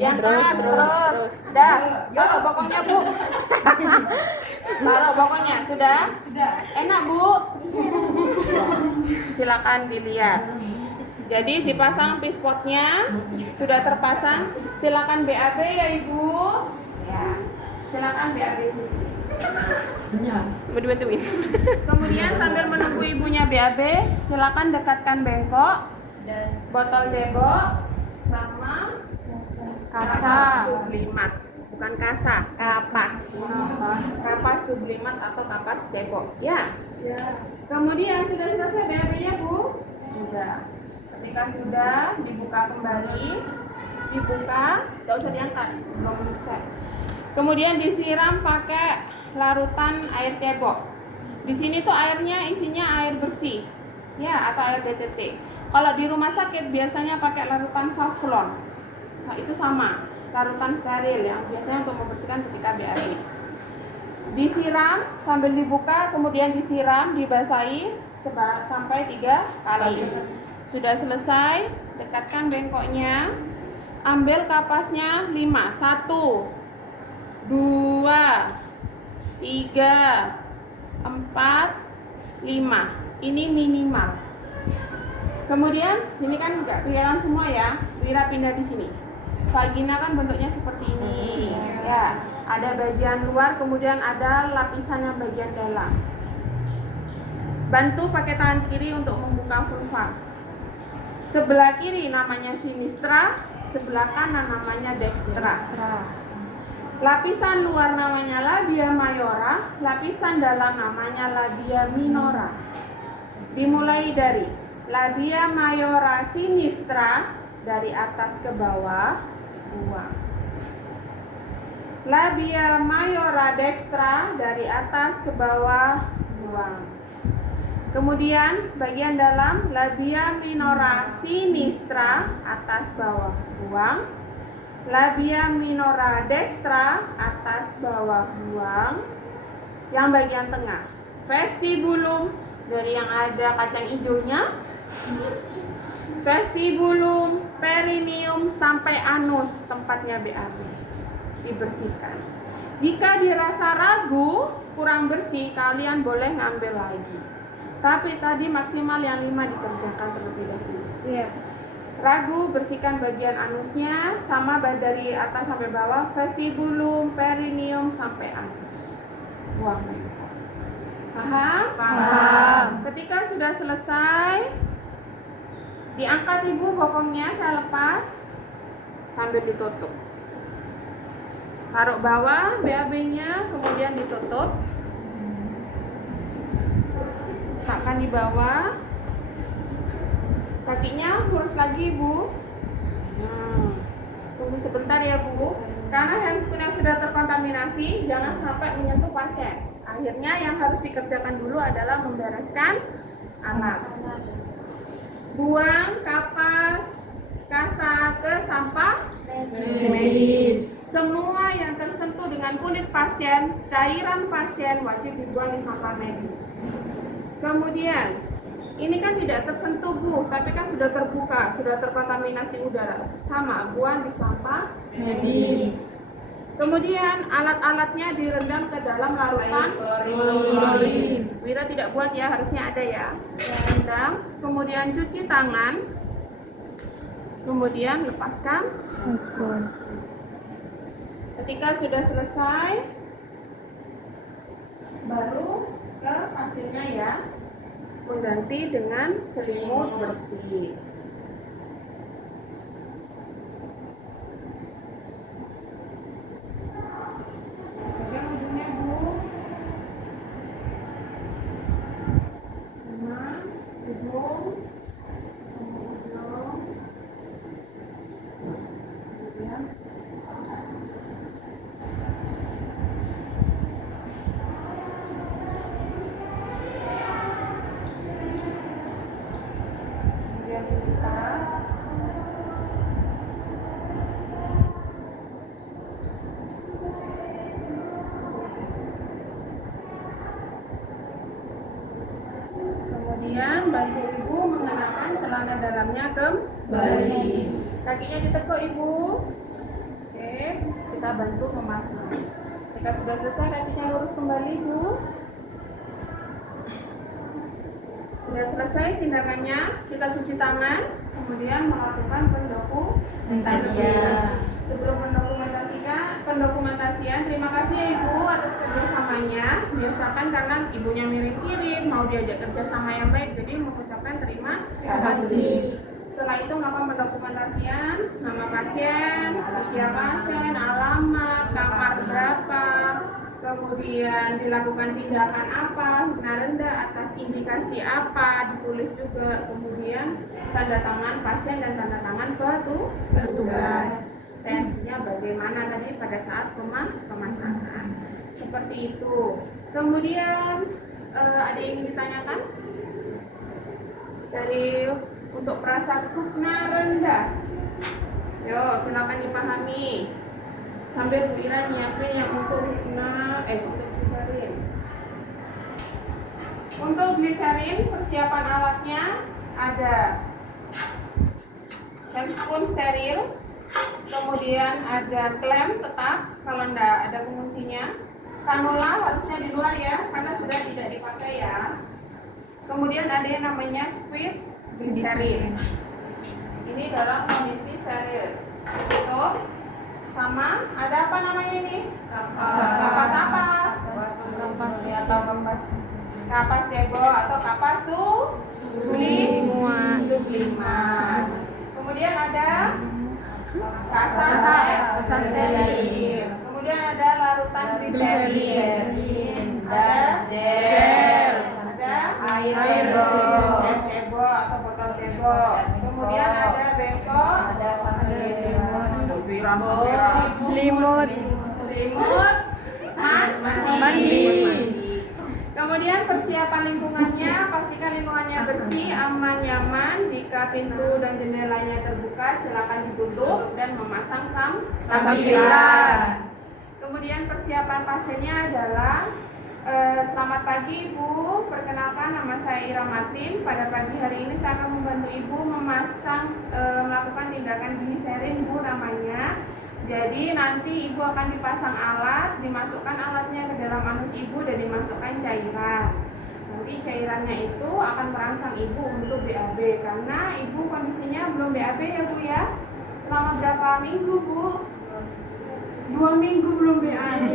Diangkat terus. Dah, taruh bokongnya Bu. Taruh bokongnya, sudah? Enak Bu? Silakan dilihat. Jadi dipasang pispotnya, sudah terpasang. Silakan BAB ya Ibu. Ya, silakan BAB sini. Mau dibantuin. Kemudian sambil menunggu ibunya BAB, silakan dekatkan bengkok dan botol cebok sama kapas sublimat. Bukan kasa, kapas. Kapas sublimat atau kapas cebok. Ya. Kemudian sudah selesai BAB-nya Bu? Sudah. Ketika sudah dibuka kembali, dibuka, tidak usah diangkat, belum selesai. Kemudian disiram pakai larutan air cebok. Di sini tuh airnya isinya air bersih, ya, atau air DTT. Kalau di rumah sakit biasanya pakai larutan Savlon. Nah, itu sama, larutan steril yang biasanya untuk membersihkan ketika BAB. Disiram sambil dibuka, kemudian disiram, dibasahi sampai 3 kali. Sudah selesai, dekatkan bengkoknya, ambil kapasnya 5, 1, 2, 3, 4, 5. Ini minimal. Kemudian sini kan nggak kelihatan semua ya. Wira pindah di sini. Vagina kan bentuknya seperti ini. Ya, ada bagian luar, kemudian ada lapisan yang bagian dalam. Bantu pakai tangan kiri untuk membuka vulva. Sebelah kiri namanya sinistra, sebelah kanan namanya dextra. Lapisan luar namanya labia mayora, lapisan dalam namanya labia minora. Dimulai dari labia mayora sinistra, dari atas ke bawah, buang. Labia mayora dextra, dari atas ke bawah, buang. Kemudian bagian dalam labia minora sinistra, atas bawah, buang. Labia minora dextra, atas bawah, buang. Yang bagian tengah vestibulum, dari yang ada kacang hijaunya, vestibulum, perineum sampai anus, tempatnya BAB, dibersihkan. Jika dirasa ragu kurang bersih, kalian boleh ngambil lagi. Tapi tadi maksimal yang 5 dikerjakan terlebih dahulu. Iya. Ragu, bersihkan bagian anusnya, sama dari atas sampai bawah, vestibulum, perineum sampai anus. Buang bengkok. Paham? Paham. Ketika sudah selesai, diangkat ibu bokongnya, saya lepas sambil ditutup. Taruh bawah BAB-nya, kemudian ditutup. Letakkan di bawah. Kakinya lurus lagi Bu. Tunggu sebentar ya Bu, karena handscoon yang sudah terkontaminasi jangan sampai menyentuh pasien. Akhirnya yang harus dikerjakan dulu adalah membereskan alat. Buang kapas kasa ke sampah medis. Semua yang tersentuh dengan kulit pasien, cairan pasien wajib dibuang di sampah medis. Kemudian ini kan tidak tersentuh Bu, tapi kan sudah terbuka, sudah terkontaminasi udara. Sama, buang di sampah medis. Kemudian alat-alatnya direndam ke dalam larutan klorin. Wira tidak buat ya, harusnya ada ya. Rendam, kemudian cuci tangan. Kemudian lepaskan handscoon. Ketika sudah selesai, baru ke hasilnya ya, mengganti dengan selimut bersih. Pegang ujungnya Bu. Ujung. Kemudian Kemudian bantu ibu mengenakan celana dalamnya kembali. Kaki kakinya ditekuk ibu. Oke, kita bantu memasang. Jika sudah selesai, kakinya lurus kembali bu. Sudah selesai tindakannya, kita cuci tangan, kemudian melakukan pendokumentasian. Sebelum pendokumentasian, terima kasih ya ibu atas kerjasamanya. Biasakan karena ibunya miring-miring, mau diajak kerjasama yang baik, jadi mengucapkan terima kasih. Setelah itu melakukan pendokumentasian, nama pasien, usia pasien, alamat, kamar berapa, kemudian dilakukan tindakan apa, hina rendah atas indikasi apa, ditulis juga, kemudian tanda tangan pasien dan tanda tangan petugas. Tensinya bagaimana tadi pada saat pemasangan. Seperti itu. Kemudian ada yang ingin ditanyakan? Dari untuk perasaan hina rendah. Yo, silakan dipahami. Sambil Bu Ira nyiapin yang untuk gliserin. Untuk gliserin persiapan alatnya ada handphone steril, kemudian ada klem tetap kalau enggak ada penguncinya. Kanula harusnya di luar ya, karena sudah tidak dipakai ya. Kemudian ada yang namanya squid gliserin. Ini dalam kondisi steril. Itu sama ada apa namanya ini? Kapas apa? Kapas cebo atau kapas sublimat. Kemudian ada kasa steril. Kemudian ada larutan gliserin. Ada gel. Ada air cebo atau botol cebo. Kemudian ada bengkok. Ada selimut mandi. Kemudian persiapan lingkungannya, pastikan lingkungannya bersih, aman, nyaman. Jika pintu dan jendelanya terbuka, silakan ditutup dan memasang sampiran. Kemudian persiapan pasiennya adalah selamat pagi Ibu, perkenalkan nama saya Ira Martin. Pada pagi hari ini saya akan membantu Ibu melakukan tindakan gliserin Bu namanya. Jadi nanti Ibu akan dipasang alat, dimasukkan alatnya ke dalam anus Ibu dan dimasukkan cairan. Nanti cairannya itu akan merangsang Ibu untuk BAB karena Ibu kondisinya belum BAB ya Bu ya. Selama berapa minggu Bu? 2 minggu belum BAB.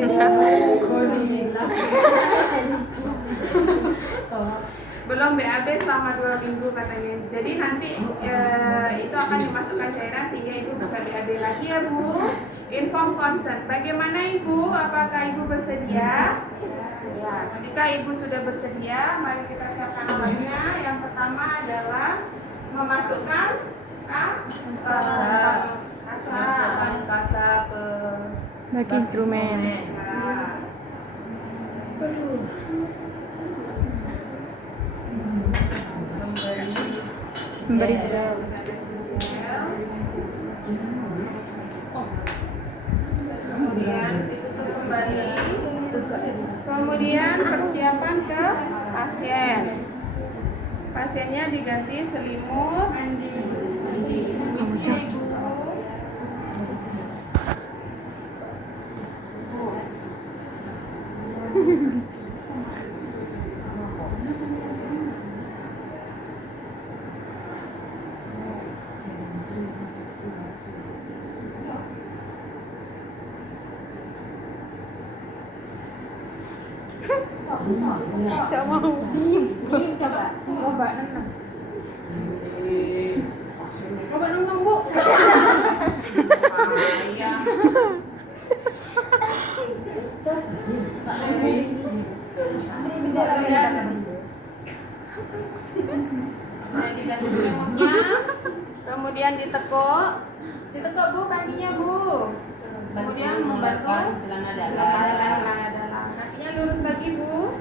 Belum BAB selama 2 minggu katanya. Jadi nanti itu akan dimasukkan cairan sehingga Ibu bisa BAB lagi ya Bu. Inform consent. Bagaimana Ibu? Apakah Ibu bersedia? Ya, jika Ibu sudah bersedia, mari kita siapkan alatnya. Yang pertama adalah memasukkan kasa ke bak instrumen. Memberi gel. Kemudian ditutup kembali. Kemudian persiapan ke pasien. Pasiennya diganti selimut. Kamu cak. Tidak mau. Diem coba. Coba nenang. Coba nenang Bu. Ayah. Nah, diganti selimutnya, kemudian ditekuk Bu kakinya Bu. Kemudian membantu celana dalam. Kakinya lurus lagi Bu.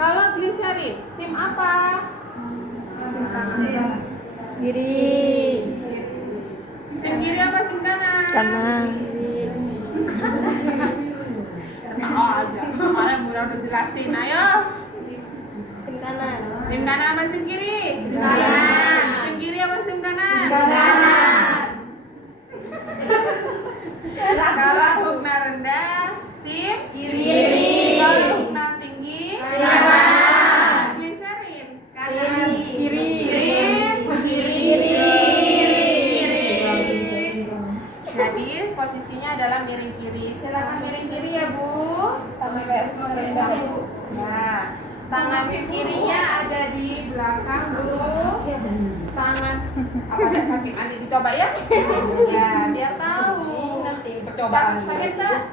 Kalau gliserin, SIM apa? Kiri. SIM kiri apa SIM kanan? Kanan. Oh, aja. Kemarin udah jelasin. Ayo. SIM kanan. SIM kanan apa SIM kiri? SIM kanan. SIM kiri apa SIM kanan? SIM kanan. Jadi posisinya adalah miring kiri. Silakan miring kiri ya Bu. Sampai kayak Bu. Ya. Tangan kirinya ada di belakang dulu. Tangan apa ada sakit nanti dicoba ya? Ya, biar tahu. nanti percobaan Sakit enggak?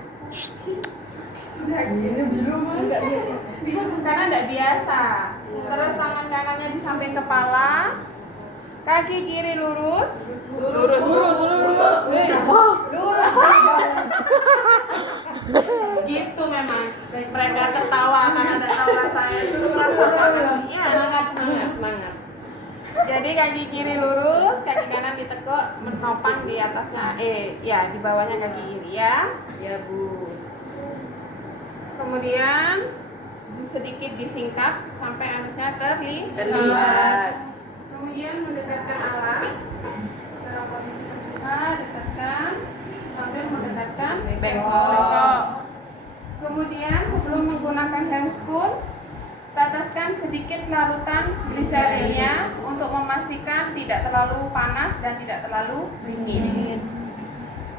enggak biasa. Karena enggak biasa. Terus tangan kanannya di samping kepala. Kaki kiri lurus. Lurus. Gitu memang. Mereka tertawa karena tidak tahu rasanya. Suruh rasakan. Ya, semangat. Jadi kaki kiri lurus, kaki kanan ditekuk menopang di atasnya. Ya, di bawahnya kaki kiri ya. Ya Bu. Kemudian sedikit disingkat sampai anusnya Terlihat. Kemudian mendekatkan alat dalam posisi terbuka, dekatkan sambil mendekatkan Bengkok. Kemudian sebelum menggunakan handscoon, teteskan sedikit larutan gliserinnya untuk memastikan tidak terlalu panas dan tidak terlalu dingin.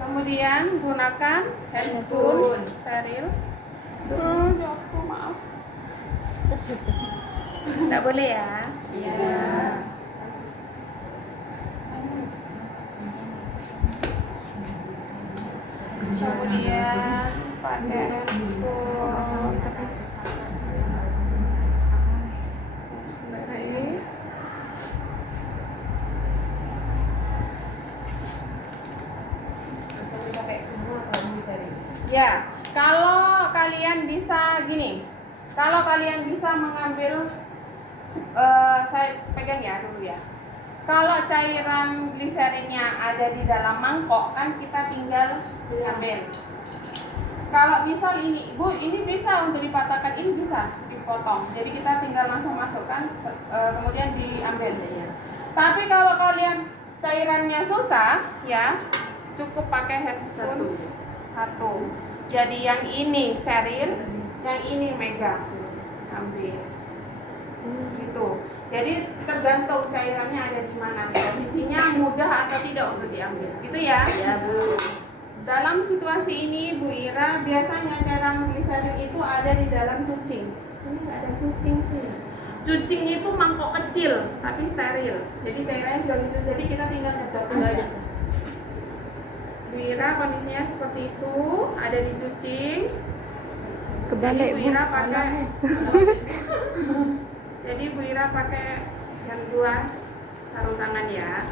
Kemudian gunakan handscoon steril. Jatuh, maaf. Tidak boleh ya. Iya. Kemudian pakai handphone. Ya, kalau kalian bisa gini, kalau kalian bisa mengambil, saya pegang ya dulu ya. Kalau cairan gliserinnya ada di dalam mangkok, kan kita tinggal ambil. Kalau misal ini, Bu, ini bisa untuk dipatahkan, ini bisa dipotong. Jadi kita tinggal langsung masukkan, kemudian diambil. Tapi kalau kalian cairannya susah, ya cukup pakai handscoon satu. Jadi yang ini steril, yang ini megang, ambil. Gitu. Jadi tergantung cairannya ada di mana, posisinya mudah atau tidak untuk diambil, gitu ya? Ya Bu. Dalam situasi ini Bu Ira, biasanya cairan gliserin itu ada di dalam cucing. Sini nggak ada cucing sih. Cucing itu mangkok kecil tapi steril. Jadi cairannya sudah gitu. Jadi kita tinggal ngedot aja. Bu Ira kondisinya seperti itu, ada di cucing. Kebalik Bu Ira pakai. Jadi Bu Ira pakai yang dua sarung tangan ya.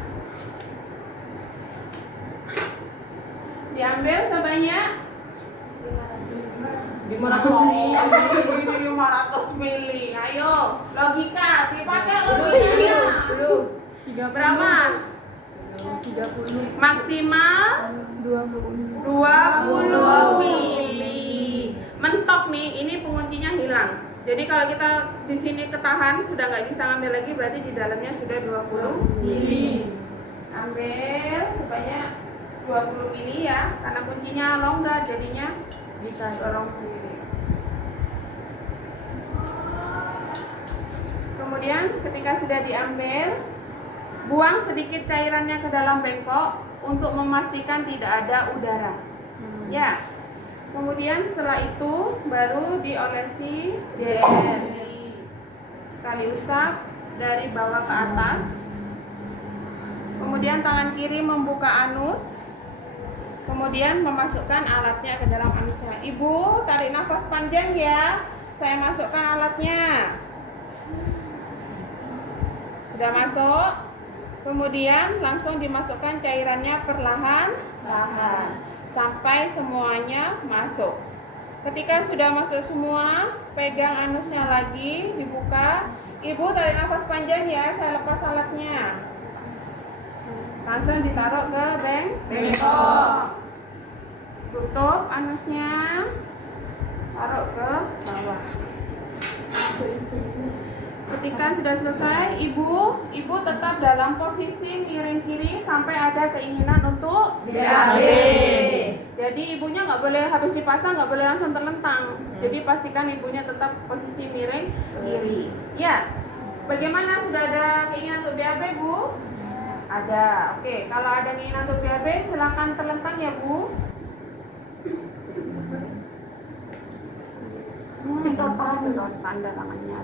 Diambil sebanyak 500 mili. Ayo, logika, dipakai logikanya. Berapa? 30. Maksimal 20 mili. Mentok nih, ini penguncinya hilang. Jadi kalau kita di sini ketahan sudah nggak bisa ngambil lagi, berarti di dalamnya sudah 20 mili. Ambil sebanyak 20 mili ya, karena kuncinya longgar jadinya Bisa. dorong sendiri. Kemudian ketika sudah diambil, buang sedikit cairannya ke dalam bengkok untuk memastikan tidak ada udara. Ya. Kemudian setelah itu baru diolesi jari. Sekali usap dari bawah ke atas. Kemudian tangan kiri membuka anus. Kemudian memasukkan alatnya ke dalam anusnya. Ibu, tarik nafas panjang ya. Saya masukkan alatnya. Sudah masuk. Kemudian langsung dimasukkan cairannya perlahan-lahan sampai semuanya masuk. Ketika sudah masuk semua, pegang anusnya lagi, dibuka. Ibu tarik nafas panjang ya, saya lepas alatnya. Langsung ditaruh ke bengkok. Tutup anusnya, taruh ke bawah. Ketika sudah selesai, ibu tetap dalam posisi miring kiri sampai ada keinginan untuk BAB. Jadi ibunya nggak boleh habis dipasang, nggak boleh langsung terlentang. Jadi pastikan ibunya tetap posisi miring kiri. Ya, bagaimana, sudah ada keinginan untuk BAB Bu? Ada. Oke, kalau ada keinginan untuk BAB silakan terlentang ya Bu. Tanda tangannya.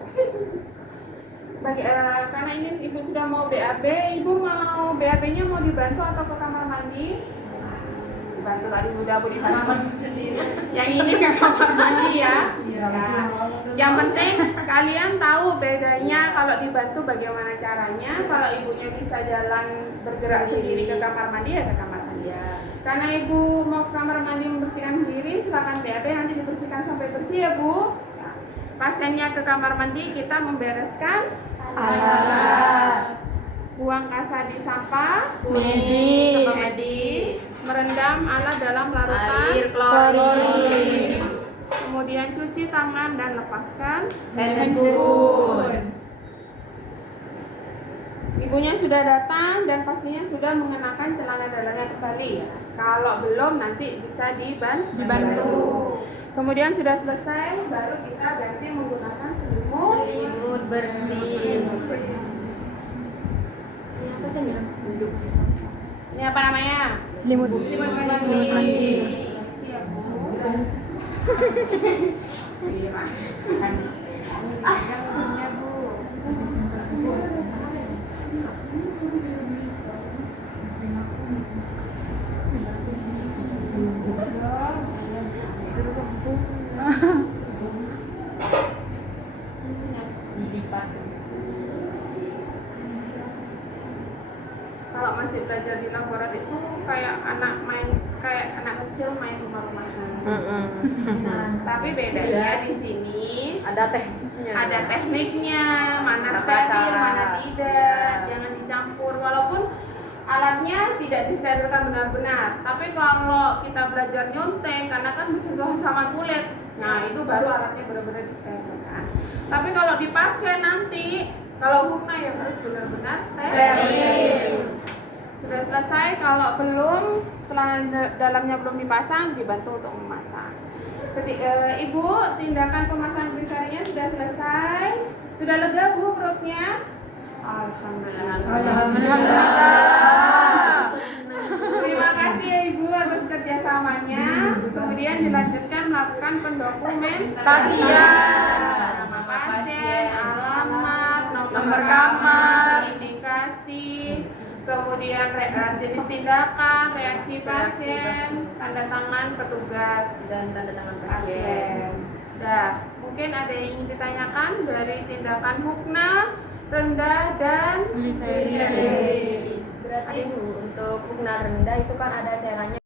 Karena ini Ibu sudah mau BAB, Ibu mau BAB-nya mau dibantu atau ke kamar mandi? Dibantu tadi udah Bu dibantu. Yang ini ke kamar mandi ya. Nah, yang penting kalian tahu bedanya kalau dibantu bagaimana caranya. Kalau ibunya bisa jalan bergerak sendiri ke kamar mandi ya ke kamar mandi. Karena ibu mau ke kamar mandi membersihkan sendiri, silakan BAB nanti dibersihkan sampai bersih ya Bu. Pasiennya ke kamar mandi, kita membereskan Alat. buang kasa di sampah Medis. merendam alat dalam larutan Air klorin. kemudian cuci tangan dan lepaskan Handphone. Ibunya sudah datang dan pastinya sudah mengenakan celana dalamnya kembali ya. Kalau belum nanti bisa dibantu. Kemudian sudah selesai baru kita ganti menggunakan selimut Selimut bersih. ini apa namanya? Selimut. Siap, Bu. Silahkan. Ibunya, Bu. Kalau masih belajar di laboratorium itu kayak anak kecil main rumah-rumahan. Tapi bedanya di sini Ada tekniknya. ada tekniknya, mana Tata steril, cara. mana tidak, jangan dicampur. Walaupun alatnya tidak disterilkan benar-benar, tapi kalau kita belajar nyunting, karena kan bersentuhan sama kulit, nah itu baru alatnya benar-benar disterilkan. Tapi kalau di pasien nanti, kalau hukna yang harus benar-benar steril. Sudah selesai, kalau belum, celana dalamnya belum dipasang, dibantu untuk memasang. Ibu, tindakan pemasangan gliserinnya sudah selesai. Sudah lega Bu perutnya? Alhamdulillah. Terima kasih ya Ibu atas kerjasamanya. Kemudian dilanjutkan melakukan pendokumentasian. Nama pasien, alamat, nomor kamar, indikasi, kemudian jenis tindakan, reaksi pasien, tanda tangan petugas Dan tanda tangan pasien. Sudah, mungkin ada yang ingin ditanyakan dari tindakan hukna, rendah dan Berarti Bu, untuk hukna rendah itu kan ada cairannya.